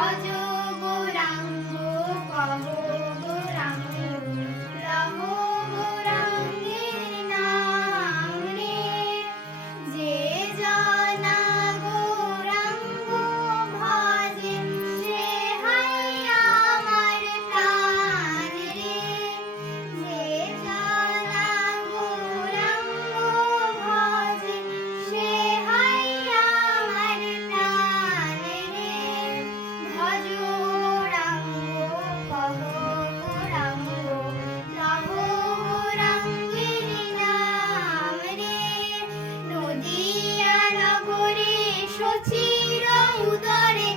맞아. সচির উদরে।